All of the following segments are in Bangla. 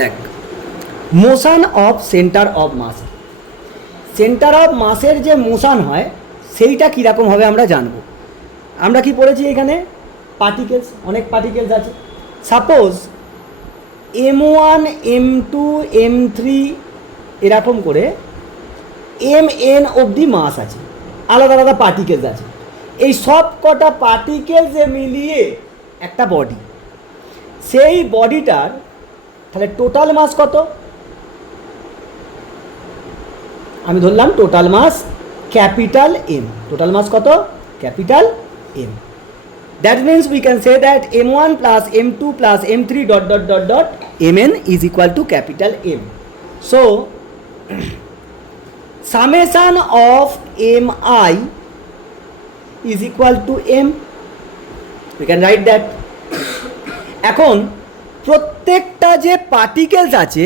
দেখ, motion of centre of mass, centre of মাসের যে মোশন হয় সেইটা কীরকম হবে আমরা জানবো। আমরা কি পড়েছি এখানে? পার্টিকেলস, অনেক পার্টিকেলস আছে। সাপোজ M1 M2 M3 এরকম করে Mn অবধি মাস আছে, আলাদা আলাদা পার্টিকেলস আছে। এই সব কটা পার্টিকেলস মিলিয়ে একটা বডি, সেই বডিটার তাহলে টোটাল মাস কত? আমি ধরলাম total mass capital M. Total mass কত? Capital M. That means we can say that M1 plus M2 plus M3 dot dot dot dot Mn is equal to capital M. So summation of Mi is equal to M. We can write that. এখন প্রত্যেকটা যে পার্টিকেলস আছে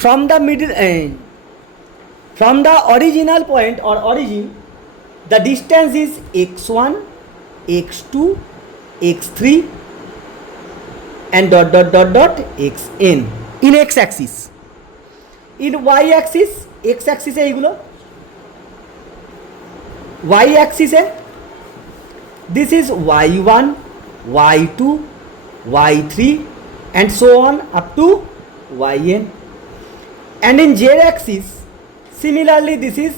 from the middle, from the original point or origin, the distance is x1, x2, x3 and dot dot dot dot xn in x axis. In y axis, x axis এ এইগুলো, y axis A this is y1, y2, y3 and so on up to yn. And in z axis similarly this is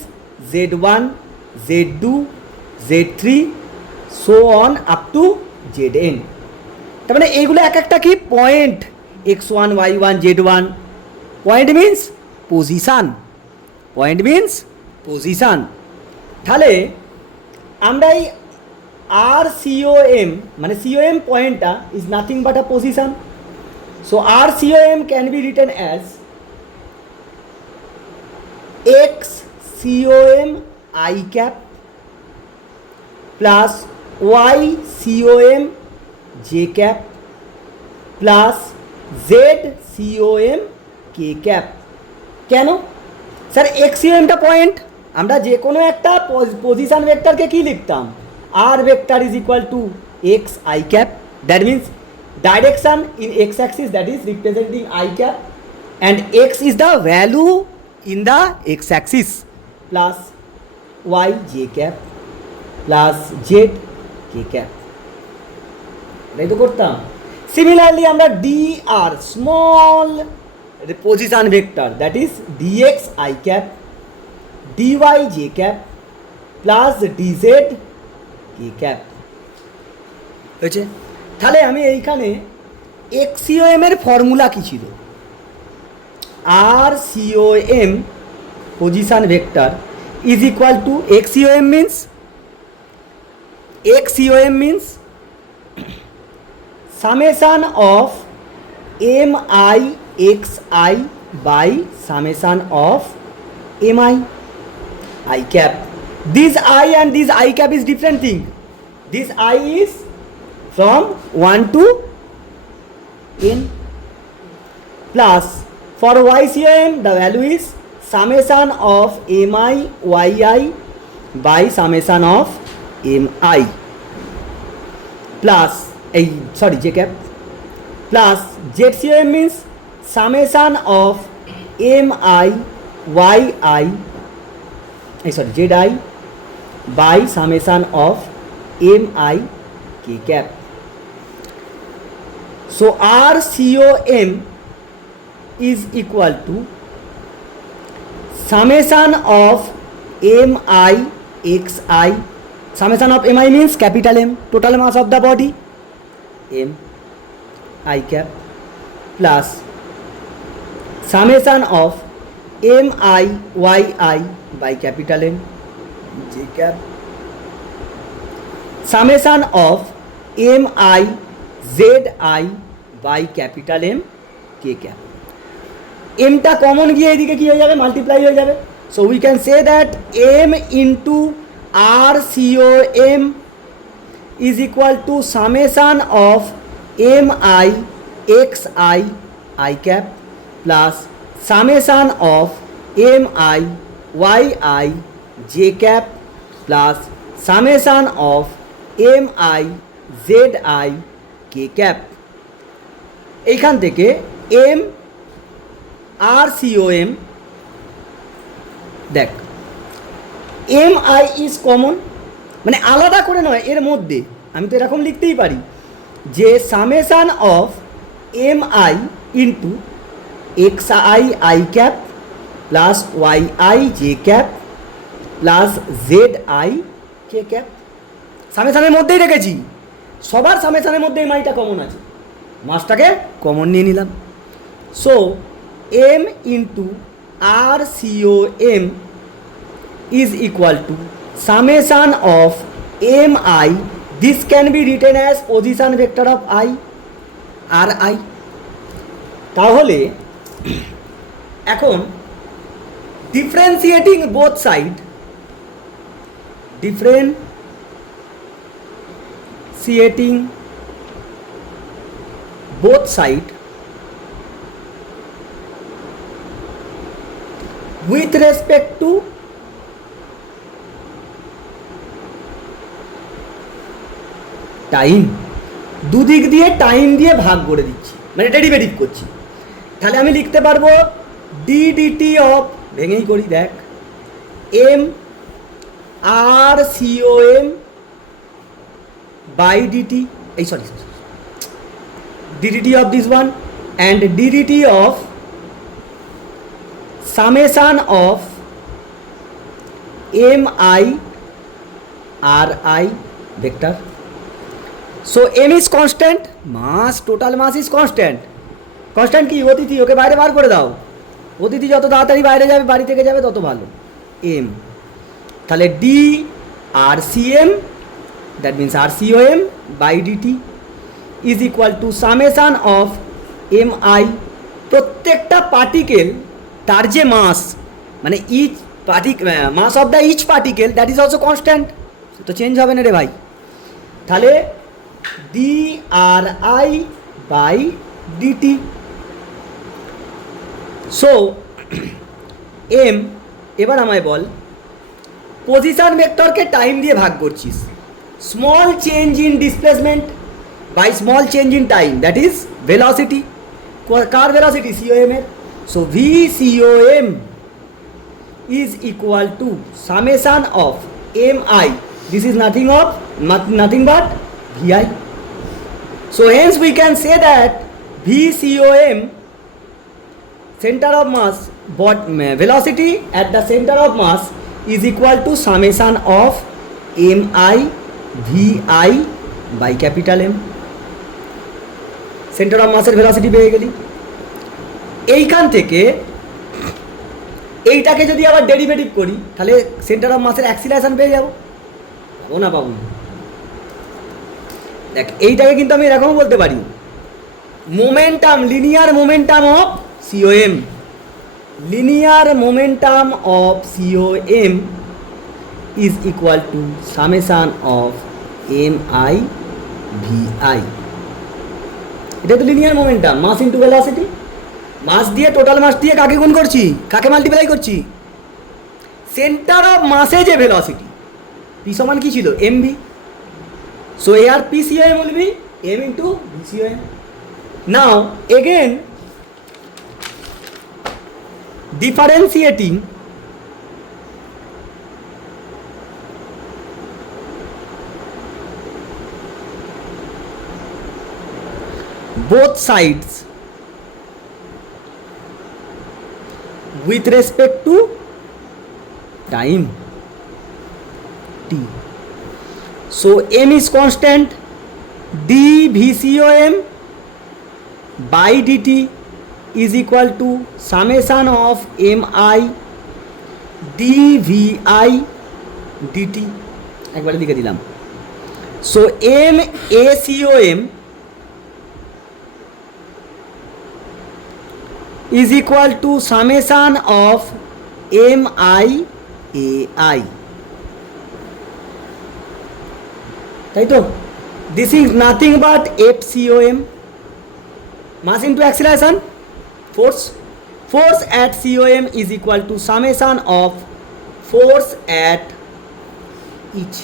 z1, z2, z3 so on up to zn. তার মানে এইগুলো এক একটা কি point, x1, y1, z1, point means position, point means position. তাহলে আমরা এই আর সিওএম মানে সিওএম পয়েন্টটা is nothing but a position. So r COM can be written as x COM I cap plus y COM J cap plus z COM K cap। কেন স্যার? x COMটা পয়েন্ট, আমরা যে কোনো একটা পজিশন ভেক্টরকে কি লিখতাম? r vector is equal to x I cap, that means direction in x axis, that is representing I cap, and x is the value in the x axis plus y j cap plus z k cap, এটাই তো করতাম। সিমিলারলি আমরা dr small position vector, that is dx I cap, dy j cap plus dz k cap হয়েছে। তাহলে আমি এইখানে xCOM এর ফর্মুলা কী ছিল? RCOM position vector is equal to xCOM means summation of mi xi by summation of mi I cap. This I and this I cap is different thing. This I is from 1 to n plus for YCOM the value is summation of mi yi by summation of mi plus j cap plus ZCOM means summation of mi yi zi by summation of mi k cap. So RCOM is equal to summation of mi xi, summation of mi means capital M, total mass of the body m I cap, plus summation of mi yi by capital M j cap, summation of mi zi by capital M k cap. এমটা কমন গিয়ে এদিকে কী হয়ে যাবে? মাল্টিপ্লাই হয়ে যাবে। So we can say that M into R COM is equal to summation of M I x I cap plus summation of M I J cap plus summation of M Z K cap. এইখান থেকে এম RCOM, দেখ MI ইজ কমন, মানে আলাদা করে নয়, এর মধ্যে আমি তো এরকম লিখতেই পারি যে summation of MI into XI I cap plus YI J cap plus ZI K cap, সামেশানের মধ্যেই রেখেছি, সবার সামেশানের মধ্যে এমআইটা কমন আছে, মাসটাকে কমন নিয়ে নিলাম। So M into RCOM is equal to summation of MI. This can be written as position vector of I, RI. তাহলে এখন differentiating both side, differentiating both side with respect to time, দুদিক দিয়ে টাইম দিয়ে ভাগ করে দিচ্ছি, মানে ডেরিভেটিভ করছি। তাহলে আমি লিখতে পারবো ডি ডিটি অফ, ভেঙেই করি দেখ, M R COM by DT, এই sorry DDT of this one and DDT of summation of M I R I vector. So m is constant, mass, total mass is constant. Constant কি? অতিথি, ওকে বাইরে বার করে দাও, অতিথি যত তাড়াতাড়ি বাইরে যাবে, বাড়ি থেকে যাবে, তত ভালো। m, তাহলে d RCM, that means RCOM by dt is equal to summation of mi, প্রত্যেকটা পার্টিকেল তার যে মাস, মানে each particle, mass of the each particle, that is also constant, তো চেঞ্জ হবে না রে ভাই। তাহলে DRI by DT. So M, এবার আমায় বল পজিশন ভেক্টরকে টাইম দিয়ে ভাগ করছিস, small change in displacement by small change in time, that is velocity. কার ভেলোসিটি? সিওএম এর। So VCOM is equal to summation of MI, this is nothing but VI. So hence we can say that VCOM, center of mass, velocity at the center of mass, is equal to summation of MI VI by capital M. Center of mass এর velocity পেয়ে গেলি। এইখান থেকে এইটাকে যদি আবার ডেরিভেটিভ করি, তাহলে সেন্টার অফ মাসের অ্যাক্সিলারেশন পেয়ে যাবো, পাবো না পাবো না? দেখ এইটাকে কিন্তু আমি এরকম বলতে পারি, momentum, linear momentum of COM, linear momentum of COM is equal to summation of MI VI। এটা তো linear momentum, mass into velocity, mass দিয়ে টোটাল মাস দিয়ে কাকে গুণ করছি, কাকে মাল্টিপ্লাই করছি? সেন্টার অফ মাসে যে ভেলোসিটি, পি সমান কি ছিল? MV। So here PCOM will be M into VCOM. Now again differentiating both sides with respect to time t. So M is constant, d VCOM by dt is equal to summation of MI dVI dt, একবারে লিখে দিলাম। So M ACOM is equal to summation of MI AI, তাই তো? This is nothing but FCOM, mass into acceleration, force, force at COM is equal to summation of force at each.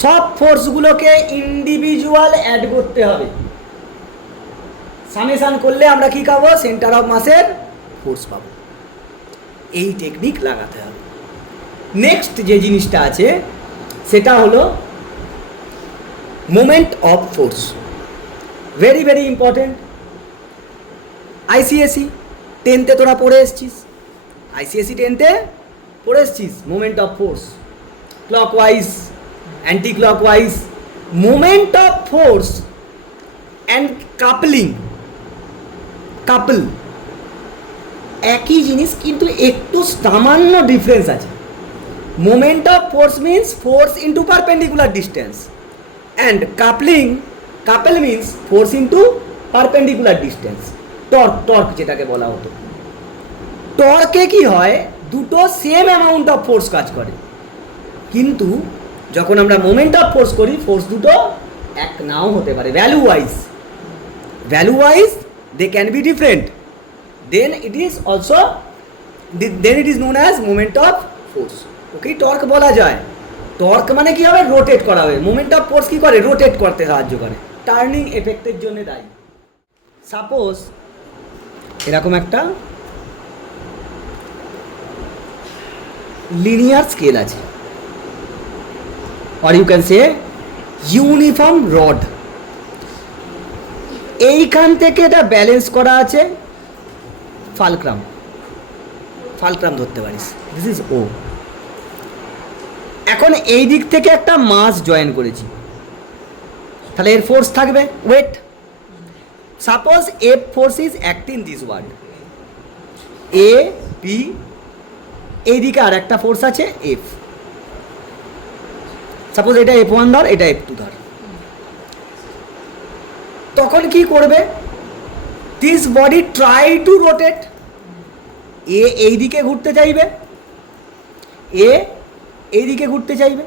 সব ফোর্সগুলোকে ইন্ডিভিজুয়াল অ্যাড করতে হবে, সামেশান করলে আমরা কি পাবো? সেন্টার অফ মাসের ফোর্স পাবো। এই টেকনিক লাগাতে হবে। নেক্সট যে জিনিসটা আছে সেটা হলো moment of force. Very very important. ICSE 10তে তোরা পড়ে এসছিস, আইসিএসি 10তে পড়ে এসছিস moment of force, clockwise, anti clockwise. Moment of force and coupling, couple একই জিনিস কিন্তু একটু সামান্য ডিফারেন্স আছে। Moment of force means force into perpendicular distance, and couple means force into perpendicular distance. Torque যেটাকে বলা হতো, টর্কে কি হয়, দুটো সেম অ্যামাউন্ট অফ ফোর্স কাজ করে, কিন্তু যখন আমরা মোমেন্ট অফ ফোর্স করি ফোর্স দুটো এক নাও হতে পারে। Value wise they can be different, then it is known as moment of force. Okay torque বলা যায়। টর্ক মানে কি হবে? রোটেট করা হবে। মোমেন্ট অফ ফোর্স কি করে? রোটেট করতে সাহায্য করে, টার্নিং এফেক্টের জন্য দায়ী। সাপোজ এরকম একটা লিনিয়ার স্কেল আছে, or you can say uniform rod. এইখান থেকে এটা ব্যালেন্স করা আছে ফালক্রাম ধরতে পারিস, দিস ইজ ও। এখন এই দিক থেকে একটা মাস জয়েন করেছি, তাহলে এর ফোর্স থাকবে weight. Suppose F force is acting this ward, A B, এইদিকে আর একটা ফোর্স আছে এফ। সাপোজ এটা F1 ধর, এটা F2 ধর। তখন কি করবে? This body try to rotate. এ এইদিকে ঘুরতে চাইবে, এ এইদিকে ঘুরতে চাইবে।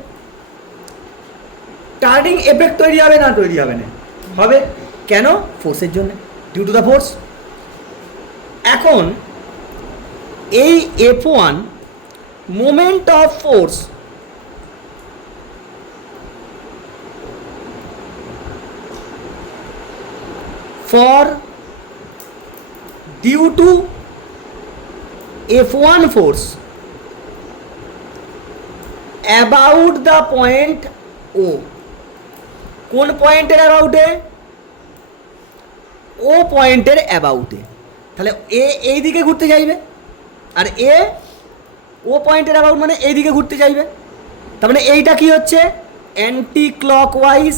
টার্নিং এফেক্ট তৈরি হবে না? তৈরি হবে না, হবে। কেন? ফোর্সের জন্য, ডিউ টু দ্য ফোর্স। এখন এই F1 moment of force for due to F1 force about the point O। কোন পয়েন্টের অ্যাবাউটে? ও পয়েন্টের অ্যাবাউটে। তাহলে এ এই দিকে ঘুরতে চাইবে, আর এ ও পয়েন্টের অ্যাবাউট মানে এই দিকে ঘুরতে চাইবে। তার মানে এইটা কি হচ্ছে? Anti clockwise.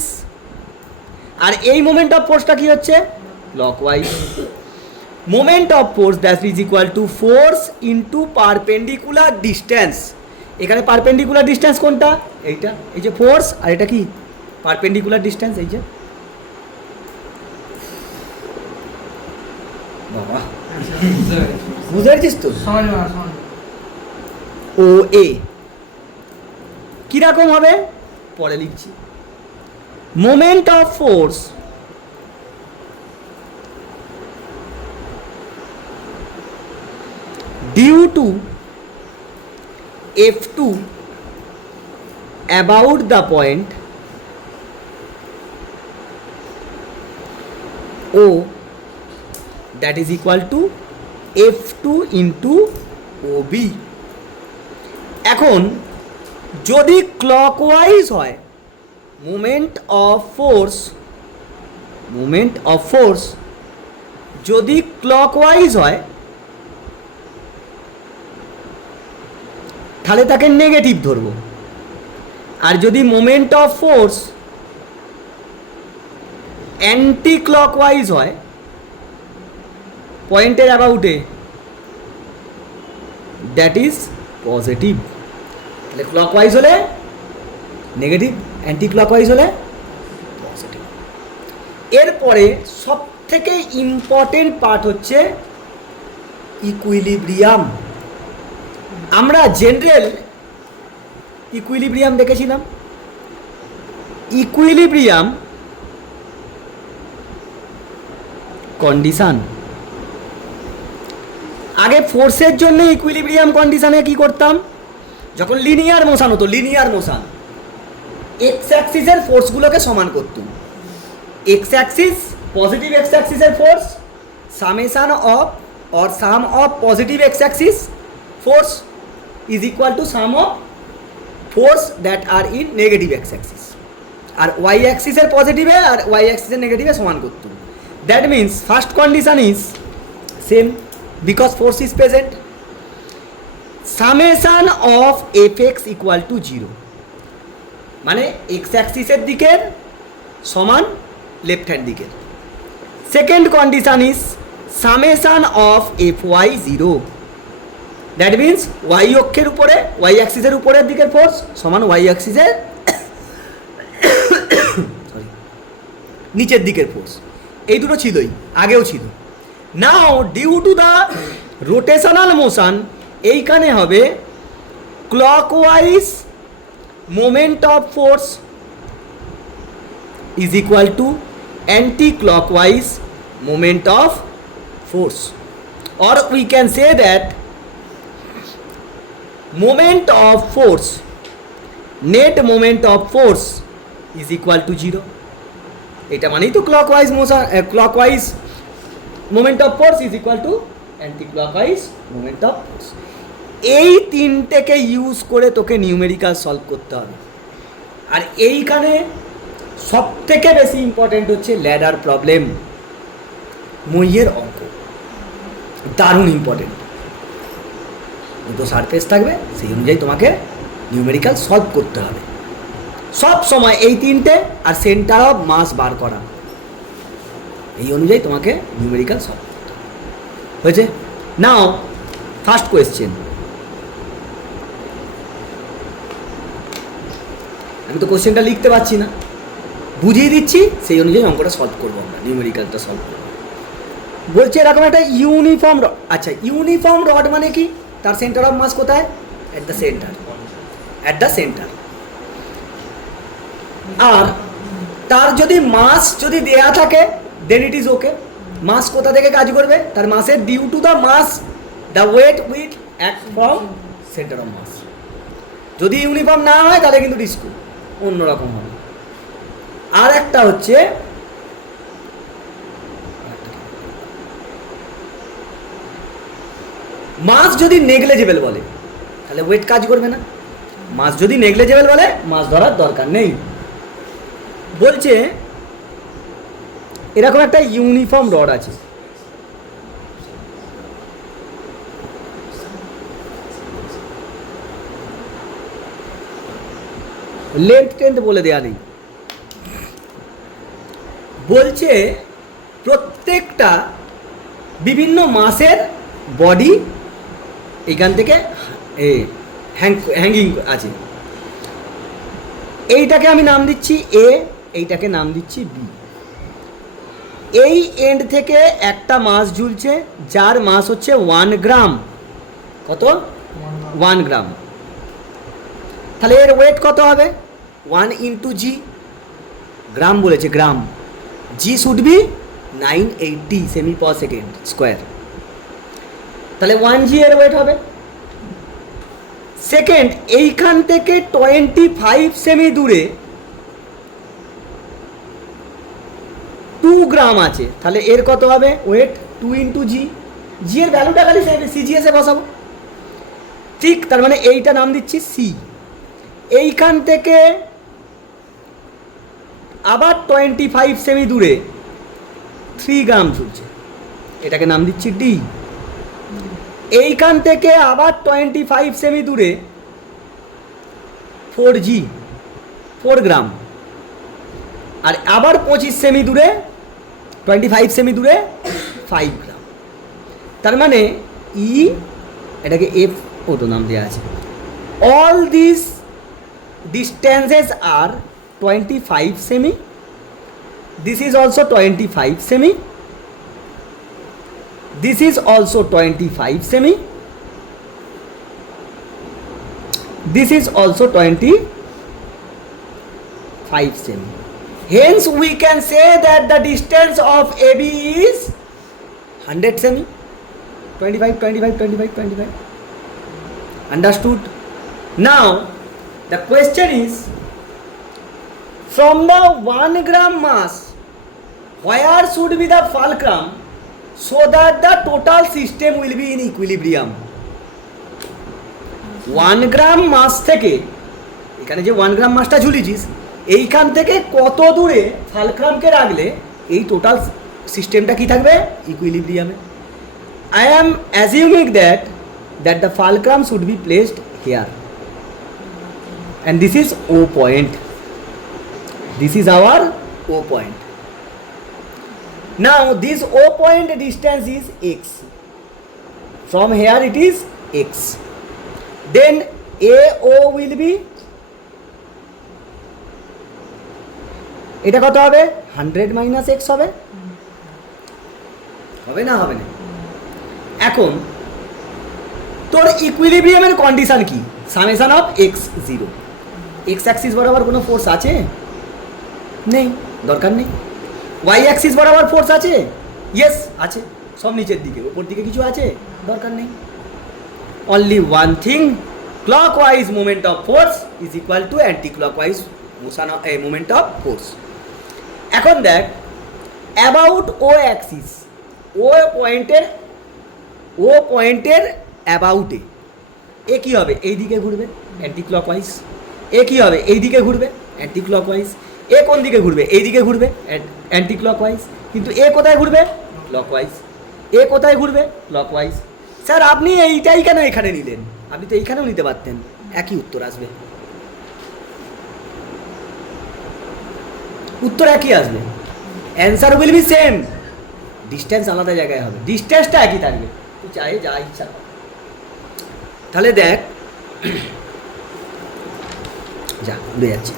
আর এই মোমেন্ট অফ ফোর্সটা কি হচ্ছে? Clockwise. Moment of force that is equal to force into perpendicular distance. এখানে পারপেন্ডিকুলার ডিস্টেন্স কোনটা? এইটা, এই যে ফোর্স, আর এটা কি? Perpendicular distance. এই যে বাবা, বুঝতে পারছিস তো? ও এ কিরকম হবে পরে লিখছি। Moment of force due to F2 about the point O that is equal to F2 into OB। এখন যদি ক্লকওয়াইজ হয় মোমেন্ট অফ ফোর্স যদি ক্লকওয়াইজ হয় তাহলে তাকে নেগেটিভ ধরবো। আর যদি moment of force anti clockwise হয় পয়েন্টের অ্যাবাউটে, দ্যাট ইজ পজিটিভ। তাহলে ক্লকওয়াইজ হলে নেগেটিভ, অ্যান্টি ক্লকওয়াইজ হলে পজিটিভ। এরপরে সব থেকে ইম্পর্টেন্ট পার্ট হচ্ছে ইকুইলিব্রিয়াম। আমরা জেনারেল ইকুইলিব্রিয়াম দেখেছিলাম। Equilibrium condition. আগে ফোর্সের জন্য ইকুইলিব্রিয়াম কন্ডিশনে কি করতাম? যখন লিনিয়ার মোশন হতো, লিনিয়ার মোশন, এক্স অ্যাক্সিসের ফোর্সগুলোকে সমান করতুম। X axis, positive x অ্যাক্সিসের force summation of or sum of positive x-axis force is equal to sum of force that are in negative x-axis. আর y axis এর পজিটিভে আর y axis এর নেগেটিভে সমান করতে হবে. That means first condition is same because force is present. Summation of F x equal to zero, মানে এক্স অ্যাক্সিসের দিকের সমান লেফট হ্যান্ড দিকের. Second condition is summation of F y zero. That means y অক্ষের উপরে ওয়াই অ্যাক্সিসের উপরের দিকের ফোর্স সমান ওয়াই অ্যাক্সিসের নিচের দিকের ফোর্স. এই দুটো ছিলই, আগেও ছিল. Now due to the rotational motion এইখানে হবে clockwise moment of force is equal to anti clockwise moment of force, or we can say that moment of force, net moment of force is equal to 0. এটা মানেই তো clockwise motion, clockwise moment of force is equal to anti clockwise moment of force. এই তিনটেকে ইউজ করে তোকে নিউমেরিক্যাল সলভ করতে হবে. আর এইখানে সব থেকে বেশি ইম্পর্টেন্ট হচ্ছে ল্যাডার প্রবলেম, মইয়ের অঙ্ক, দারুণ ইম্পর্টেন্ট. দুটো সারফেস থাকবে, সেই অনুযায়ী তোমাকে নিউমেরিক্যাল সলভ করতে হবে সব সময়. এই তিনটে আর সেন্টার অফ মাস বার করা, এই অনুযায়ী তোমাকে নিউমেরিক্যাল সলভ করতে হবে. হয়েছে? নাও ফার্স্ট কোয়েশ্চেন. আমি তো কোয়েশ্চেনটা লিখতে পারছি না, বুঝিয়ে দিচ্ছি, সেই অনুযায়ী অঙ্কটা সলভ করবো আমরা, নিউমেরিক্যালটা সলভ করবো. বলছে এরকম একটা ইউনিফর্ম রড. আচ্ছা, ইউনিফর্ম রড মানে কি? তার সেন্টার অফ মাস কোথায়? At the centre, at the centre. আর তার যদি মাস যদি দেয়া থাকে দেন ইট ইজ ওকে. মাস কোথা থেকে কাজ করবে? তার মাসের due to the mass the weight with act from centre of mass. যদি ইউনিফর্ম না হয় তাহলে কিন্তু ডিসকো অন্যরকম হবে. আর একটা হচ্ছে মাস যদি নেগলেজেবল বলে তাহলে ওয়েট কাজ করবে না. মাস যদি নেগলেজেবল বলে মাস ধরার দরকার নেই. বলছে এরকম একটা ইউনিফর্ম রড আছে, লেন্থ টেন্থ বলে দেয়া নেই. বলছে প্রত্যেকটা বিভিন্ন মাসের বডি এইখান থেকে হ্যাঙ্গিং আছে. এইটাকে আমি নাম দিচ্ছি এ, এইটাকে নাম দিচ্ছি বি. এই এন্ড থেকে একটা মাস ঝুলছে যার মাস হচ্ছে 1 গ্রাম. কত? 1 গ্রাম. তাহলে এর ওয়েট কত হবে? 1 ইন্টু জি, গ্রাম বলেছে, gram. G should be 980 cm per second square. তাহলে 1 জি এর ওয়েট হবে. সেকেন্ড, এইখান থেকে 25 সেমি দূরে 2 গ্রাম আছে, তাহলে এর কত হবে ওয়েট? 2 ইন্টু জি. জি এর ভ্যালুটা খালি সিজিএসে বসাবো, ঠিক? তার মানে এইটা নাম দিচ্ছি সি. এইখান থেকে আবার 25 সেমি দূরে 3 গ্রাম ঝুলছে, এটাকে নাম দিচ্ছি ডি. এইখান থেকে আবার 25 সেমি দূরে 4G 4 গ্রাম, আর আবার 25 সেমি দূরে 25 সেমি দূরে 5 গ্রাম. তার মানে ই, এটাকে এফ ও তো নাম দেওয়া আছে. All this distances are 25 cm. This is also 25 cm. This is also 25 semi. This is also 25 semi. Hence we can say that the distance of AB is 100 semi. 25, 25, 25, 25. Understood? Now the question is, from the 1 gram mass, where should be the fulcrum so that the total system will be in equilibrium. 1 গ্রাম মাস থেকে, এখানে যে 1 গ্রাম মাসটা ঝুলিয়েছিস, এইখান থেকে কত দূরে ফালক্রামকে রাখলে এই টোটাল সিস্টেমটা কি থাকবে? ইকুইলিব্রিয়ামে। I am assuming that the fulcrum should be placed here, and this is O point. This is our O point. Now this O point distance is x. From here it is x. Then AO will be, এটা কত হবে? 100 মাইনাস x হবে, হবে না? হবে না। এখন তোর ইকুইলিব্রিয়ামের কন্ডিশন কি? Summation of x zero. X Axis বরাবর কোনো ফোর্স আছে? নেই, দরকার নেই। ওয়াই অ্যাক্সিস বরাবর ফোর্স আছে? ইয়েস আছে, সব নিচের দিকে। উপর দিকে কিছু আছে? দরকার নেই। Only one thing, clock wise movement of force is equal to anti clock wise motion of movement of force. এখন দেখ, অ্যাবাউট ও অ্যাক্সিস, ও পয়েন্টের অ্যাবাউটে এ কী হবে? এই দিকে ঘুরবে, অ্যান্টি ক্লকওয়াইজ। এ কী হবে? এই দিকে ঘুরবে, অ্যান্টি ক্লকওয়াইজ। এ কোন দিকে ঘুরবে? এই দিকে ঘুরবে, অ্যান্টি ক্লকওয়াইজ। কিন্তু এ কোথায় ঘুরবে? ক্লকওয়াইজ। এ কোথায় ঘুরবে? ক্লকওয়াইজ। স্যার আপনি এইটাই কেন এখানে নিলেন? আপনি তো এইখানেও নিতে পারতেন, একই উত্তর আসবে। উত্তর একই আসবে, answer will be same, distance আলাদা জায়গায় হবে, ডিস্টেন্সটা একই থাকবে। তুই চাই যা ইচ্ছা। তাহলে দেখ, যা উড়ে যাচ্ছে।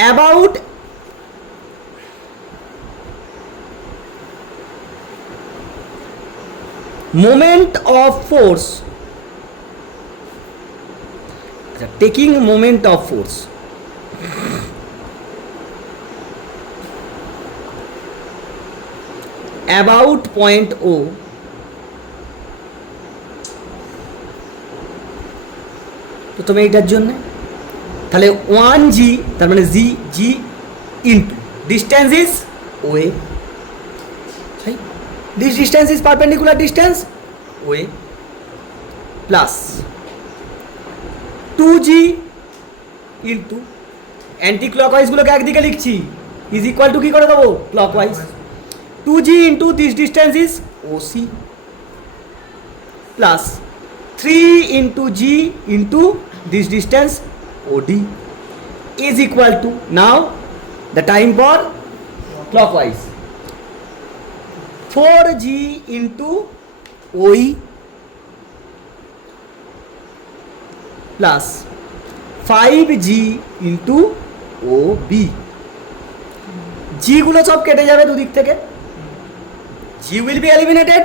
অ্যাবাউট মোমেন্ট অফ ফোর্স, আচ্ছা, taking moment of force, about point O, প্রথমে এইটার জন্য তাহলে 1g, তার মানে g into distance is OA, this distance is perpendicular distance OA, plus 2g into anti ক্লকওয়াইজগুলোকে একদিকে লিখছি, ইজ ইকুয়াল টু কী করে দেবো? Clockwise. 2g into this distance is OC, plus 3 into g into this distance OD is equal to, now the time for clockwise, 4g into OE plus 5g into OB। জি গুলো সব কেটে যাবে দুদিক থেকে, জি উইল বি এলিমিনেটেড।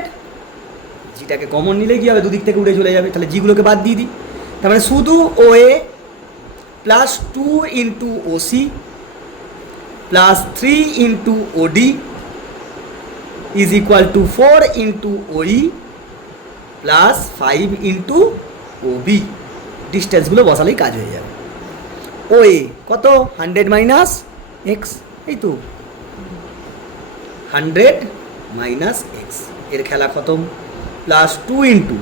জিটাকে কমন নিলে কি হবে? দুদিক থেকে উড়ে চলে যাবে। তাহলে জিগুলোকে বাদ দিয়ে দিই। তার মানে শুধু OA plus 2 into OC plus 3 into OD is equal to 4 into OE plus 5 into OB. ডিস্টেন্সগুলো বসালেই কাজ হয়ে যাবে। ওএ কত? 100 মাইনাস এক্স, এই তো 100 মাইনাস এক্স, এর খেলা খতম। প্লাস 2 ইন্টু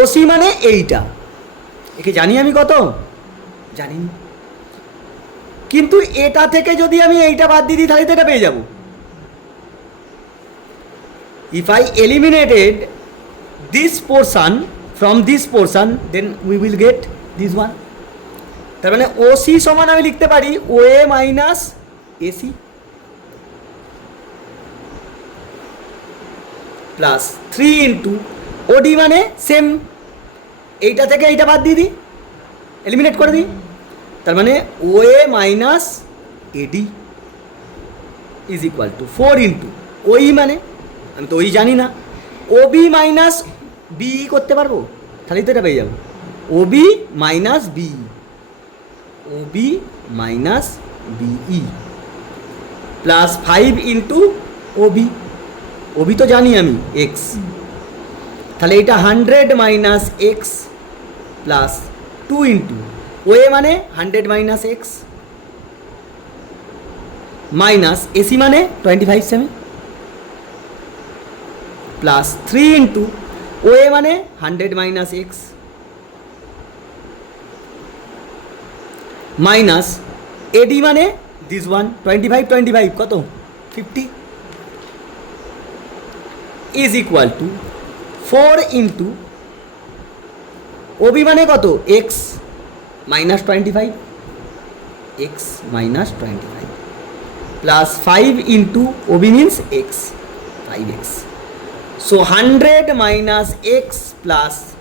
ওসি মানে এইটা, একে জানি আমি কত? জানি, কিন্তু এটা থেকে যদি আমি এইটা বাদ দিয়ে দিই তাহলে তো এটা পেয়ে যাব। If I eliminated this portion from this portion then we will get this one. তার মানে ওসি সমান আমি লিখতে পারি OA minus AC plus 3 into OD মানে সেম, এইটা থেকে এইটা বাদ দিয়ে দিই, এলিমিনেট করে দিই। তার মানে OA minus eddy is equal to 4 into ওই মানে আমি তো ওই জানি না, ওবি মাইনাস বিই করতে পারবো, তাহলেই তো এটা পেয়ে যাবো। OB minus BE, OB minus BE plus 5 into OB, OB তো জানি আমি এক্স, তাহলে এটা 100 minus x plus 2 into OA মানে 100 মাইনাস এক্স মাইনাস এসি মানে 25 সেমি প্লাস 3 ইন্টু ওএ মানে 100 মাইনাস এক্স মাইনাস এডি মানে দিস ওয়ান 25 কত 50 is equal to 4 into OB মানে কত x minus 25 x minus 25 plus 5 into OB means x 5x so 100 minus x plus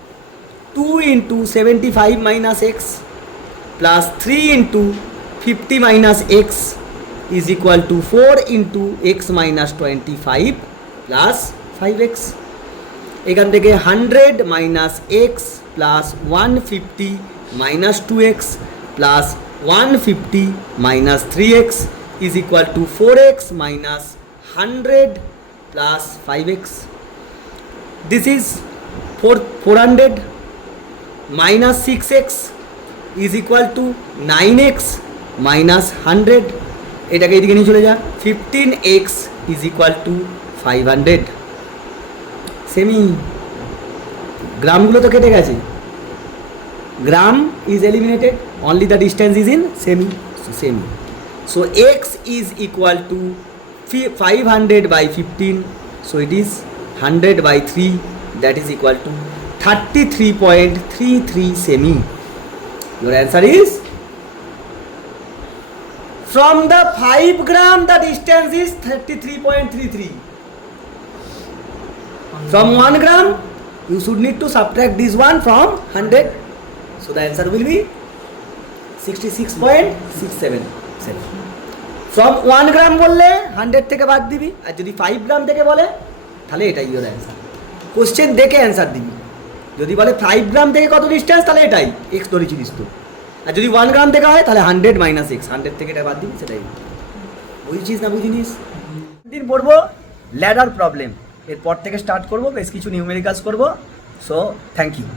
2 into 75 minus x plus 3 into 50 minus x is equal to 4 into x minus 25 plus 5x এখান থেকে 100 minus x plus 150 minus 2x plus 150 minus 3x is equal to 4x minus 100 plus 5x. This is 400 minus 6x is equal to 9x minus 100. এটাকে এদিকে নিয়ে চলে যা 15x is equal to 500. Semi গ্রামগুলো তো কেটে গেছে গ্রাম is eliminated only the distance is in semi so x is equal to 500 by 15 so it is 100 by 3 that is equal to 33.33 semi. Your answer is from the 5 gram the distance is 33.33. From 1 gram you should need to subtract this one from 100 so the answer will be 66.677. From 1 গ্রাম বললে 100 থেকে বাদ দিবি আর যদি 5 গ্রাম থেকে বলে তাহলে এটাই ওর অ্যান্সার কোশ্চেন দেখে অ্যান্সার দিবি যদি বলে 5 গ্রাম থেকে কত ডিস্টেন্স তাহলে এটাই এক্স ধরেছিলিস তো আর যদি 1 গ্রাম থেকে হয় তাহলে 100 মাইনাস এক্স 100 থেকে এটা বাদ দিবি সেটাই বুঝছিস না বুঝিনিস দিন পড়বো ল্যাডার প্রবলেম এরপর থেকে স্টার্ট করবো বেশ কিছু নিউমেরিক্যালস করবো সো থ্যাংক ইউ